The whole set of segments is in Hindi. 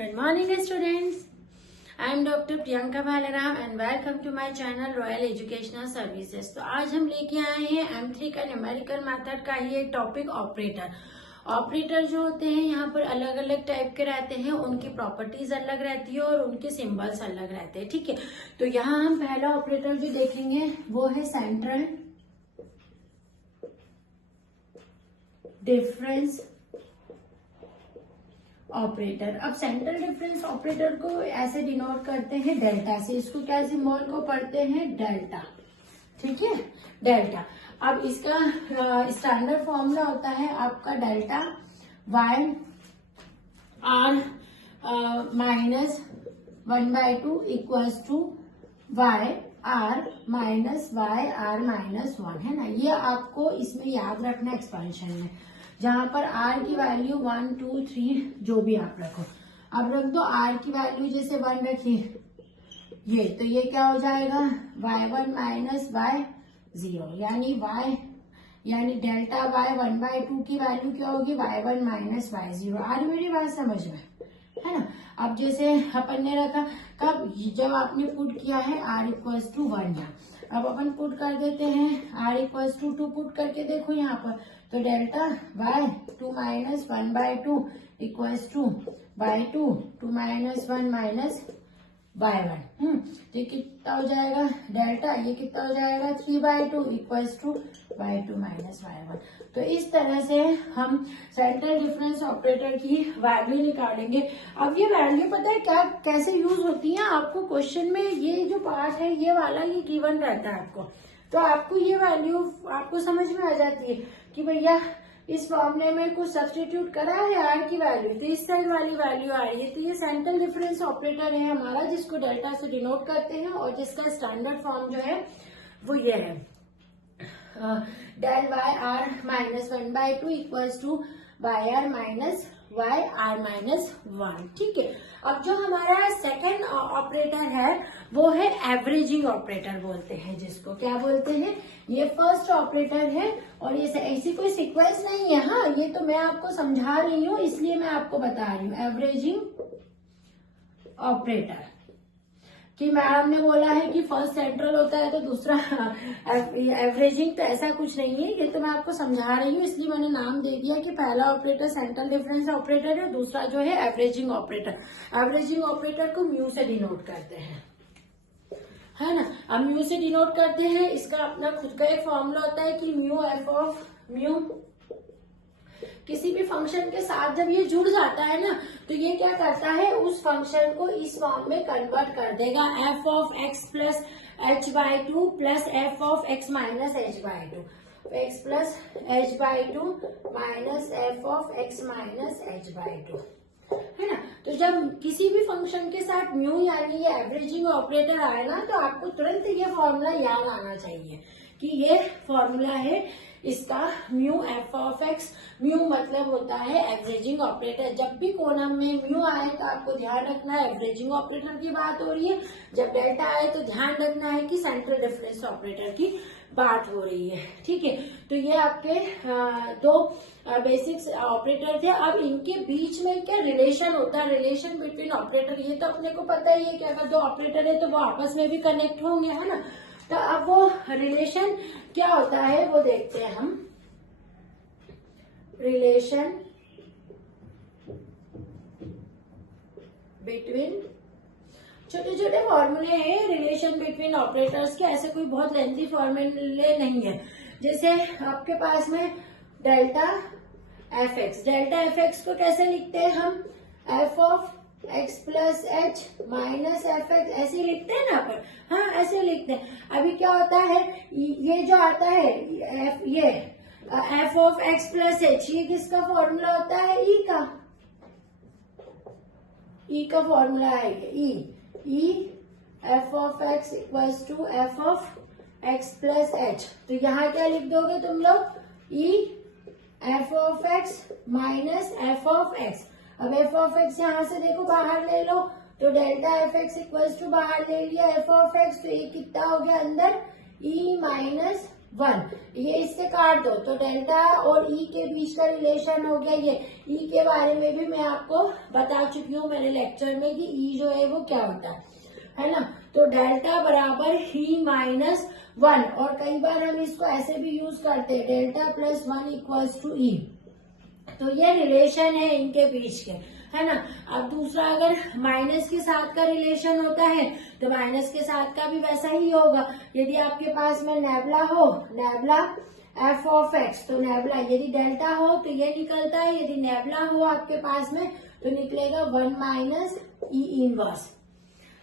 Good morning students. I am Dr. Priyanka Balaram and welcome to my channel Royal Educational Services. तो आज हम लेके आए हैं M3 का न्यूमेरिकल मेथड का ही एक टॉपिक ऑपरेटर। ऑपरेटर जो होते हैं यहाँ पर अलग अलग टाइप के रहते हैं, उनकी प्रॉपर्टीज अलग रहती है और उनके सिंबल्स अलग रहते हैं। ठीक है, तो यहाँ हम पहला ऑपरेटर जो देखेंगे वो है सेंट्रल डिफरेंस ऑपरेटर। अब सेंट्रल डिफरेंस ऑपरेटर को ऐसे डिनोट करते हैं डेल्टा से। इसको क्या सिंबल को पढ़ते हैं डेल्टा। ठीक है, डेल्टा। अब इसका स्टैंडर्ड फॉर्मूला होता है आपका delta Y R minus 1/2 equals to Y R minus Y R minus 1 है ना। ये आपको इसमें याद रखना एक्सपेंशन में, जहां पर r की वैल्यू 1, 2, 3 जो भी आप रखो। अब रख दो r की वैल्यू जैसे 1 रखिए ये, तो ये क्या हो जाएगा y1 माइनस y0 यानी डेल्टा y 1/2 की वैल्यू क्या होगी y1 माइनस y0। आ रही मेरी बात समझ में, है ना। अब जैसे अपन ने रखा कब, जब आपने पुट किया है r इक्वल्स टू 1 यहाँ। अब अपन पुट कर देते हैं r इक्वल्स टू 2 पुट करके देखो यहाँ पर, तो delta y 2 minus 1/2 equals to y2 2 minus 1 minus y1। ये कितना हो जाएगा डेल्टा, ये कितना हो जाएगा 3/2 equals to y2 minus y1। तो इस तरह से हम सेंट्रल डिफरेंस ऑपरेटर की वैल्यू निकालेंगे। अब ये वैल्यू पता है क्या कैसे यूज होती है, आपको क्वेश्चन में ये जो पार्ट है ये वाला ये गिवन रहता है आपको, तो आपको ये वैल्यू आपको समझ में आ जाती है कि भैया इस फॉर्मूले में कुछ सब्स्टिट्यूट करा है आर की वैल्यू, तो इस साइड वाली वैल्यू आ रही है। तो ये सेंट्रल डिफरेंस ऑपरेटर है हमारा, जिसको डेल्टा से डिनोट करते हैं और जिसका स्टैंडर्ड फॉर्म जो है वो ये है del Y R minus 1/2 equals to Y R minus Y R minus 1। ठीक है, अब जो हमारा सेकंड ऑपरेटर है वो है एवरेजिंग ऑपरेटर बोलते हैं, जिसको क्या बोलते हैं, ये फर्स्ट ऑपरेटर है और ये ऐसी कोई सीक्वेंस नहीं है। हाँ, ये तो मैं आपको समझा रही हूँ इसलिए मैं आपको बता रही हूँ। एवरेजिंग ऑपरेटर कि मैडम ने बोला है कि फर्स्ट सेंट्रल होता है तो दूसरा एवरेजिंग, तो ऐसा कुछ नहीं है। ये तो मैं आपको समझा रही हूँ इसलिए मैंने नाम दे दिया कि पहला ऑपरेटर सेंट्रल डिफरेंस ऑपरेटर है, दूसरा जो है एवरेजिंग ऑपरेटर। एवरेजिंग ऑपरेटर को म्यू से डिनोट करते हैं, है ना। अब म्यू से डिनोट करते हैं, इसका अपना खुद का एक फॉर्मूला होता है कि म्यू एफ ऑफ म्यू। किसी भी फंक्शन के साथ जब ये जुड़ जाता है ना, तो ये क्या करता है उस फंक्शन को इस फॉर्म में कन्वर्ट कर देगा, F of X plus h/2 plus F of X minus h/2, x plus h/2 minus F of X minus h/2, है ना। तो जब किसी भी फंक्शन के साथ म्यू यानी ये एवरेजिंग ऑपरेटर आए ना, तो आपको तुरंत ये फॉर्मूला याद आना चाहिए कि ये फॉर्मूला है इसका mu F of x. Mu मतलब होता है एवरेजिंग ऑपरेटर। जब भी कॉलम में म्यू आए तो आपको ध्यान रखना है एवरेजिंग ऑपरेटर की बात हो रही है, जब डेल्टा आए तो ध्यान रखना है कि सेंट्रल डिफरेंस ऑपरेटर की बात हो रही है। ठीक है, तो ये आपके दो बेसिक्स ऑपरेटर थे। अब इनके बीच में क्या रिलेशन होता है, रिलेशन बिटवीन ऑपरेटर, ये तो अपने को पता ही है कि अगर दो ऑपरेटर है तो वो आपस में भी कनेक्ट होंगे, है ना। तो अब वो रिलेशन क्या होता है वो देखते हैं हम। रिलेशन बिटवीन, छोटे छोटे फॉर्मूले हैं रिलेशन बिटवीन ऑपरेटर्स के, ऐसे कोई बहुत लेंथी फॉर्मूले नहीं है। जैसे आपके पास में delta F x, delta F x को कैसे लिखते हैं हम, F of X plus H minus F x, ऐसे लिखते हैं ना पर, हाँ ऐसे लिखते हैं। अभी क्या होता है ये जो आता है ये F of X plus H, ये किसका फॉर्मूला होता है, ई का, ई का फॉर्मूला है ये, E F of X equals to F of X plus H. तो यहाँ क्या लिख दोगे तुम लोग, E F of X minus F of X. अब एफ ऑफ एक्स यहाँ से देखो बाहर ले लो, तो delta F X equals to बाहर ले लिया एफ ऑफ एक्स, तो ये कितना हो गया अंदर ई माइनस 1, ये इससे काट दो तो डेल्टा और ई के बीच का रिलेशन हो गया ये। ई के बारे में भी मैं आपको बता चुकी हूँ मेरे लेक्चर में कि ई जो है वो क्या होता है ना। तो डेल्टा बराबर ई माइनस 1, और कई बार हम इसको ऐसे भी यूज करते हैं, डेल्टा प्लस 1 इक्वल्स टू ई। तो ये रिलेशन है इनके बीच के, है ना। अब दूसरा, अगर माइनस के साथ का रिलेशन होता है तो माइनस के साथ का भी वैसा ही होगा। यदि आपके पास में नेबुला हो, नेबुला एफ ऑफ एक्स, तो नेबुला यदि डेल्टा हो तो ये निकलता है, यदि नेबुला हो आपके पास में तो निकलेगा 1 माइनस ई इनवर्स।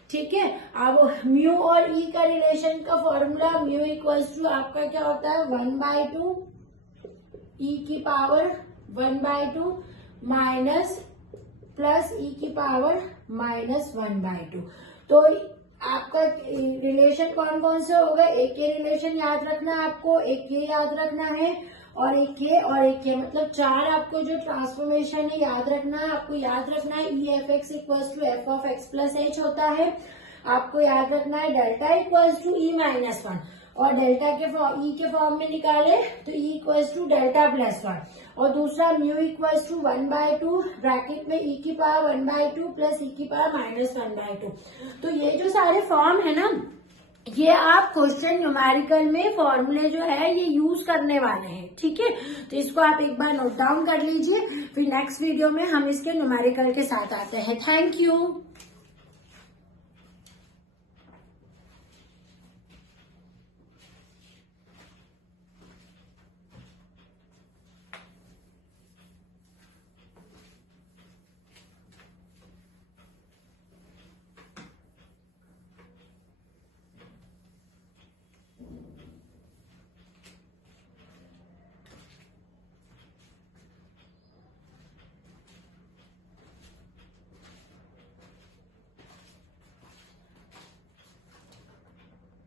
ठीक है। अब म्यू और ई का रिलेशन का फॉर्मूला, म्यू इक्वल्स टू आपका क्या होता है 1/2 ई की पावर 1/2 माइनस प्लस ई की पावर माइनस 1/2। तो आपका रिलेशन कौन कौन से हो गए, एक ये रिलेशन याद रखना है आपको, एक ये याद रखना है, और एक ये और एक ये, मतलब 4 आपको जो ट्रांसफॉर्मेशन है याद रखना है। आपको याद रखना है E F X equals to F of X plus H होता है। आपको याद रखना है delta equals to E minus 1, और डेल्टा के ई के फॉर्म में निकाले तो E equals to delta plus 1, और दूसरा म्यू इक्वल्स टू 1/2 ब्रैकेट में ई की पावर 1/2 प्लस ई की पावर माइनस 1/2। तो ये जो सारे फॉर्म है ना, ये आप क्वेश्चन न्यूमेरिकल में फॉर्मूले जो है ये यूज करने वाले हैं। ठीक है, तो इसको आप एक बार नोट डाउन कर लीजिए, फिर नेक्स्ट वीडियो में हम इसके न्यूमेरिकल के साथ आते हैं। Thank you.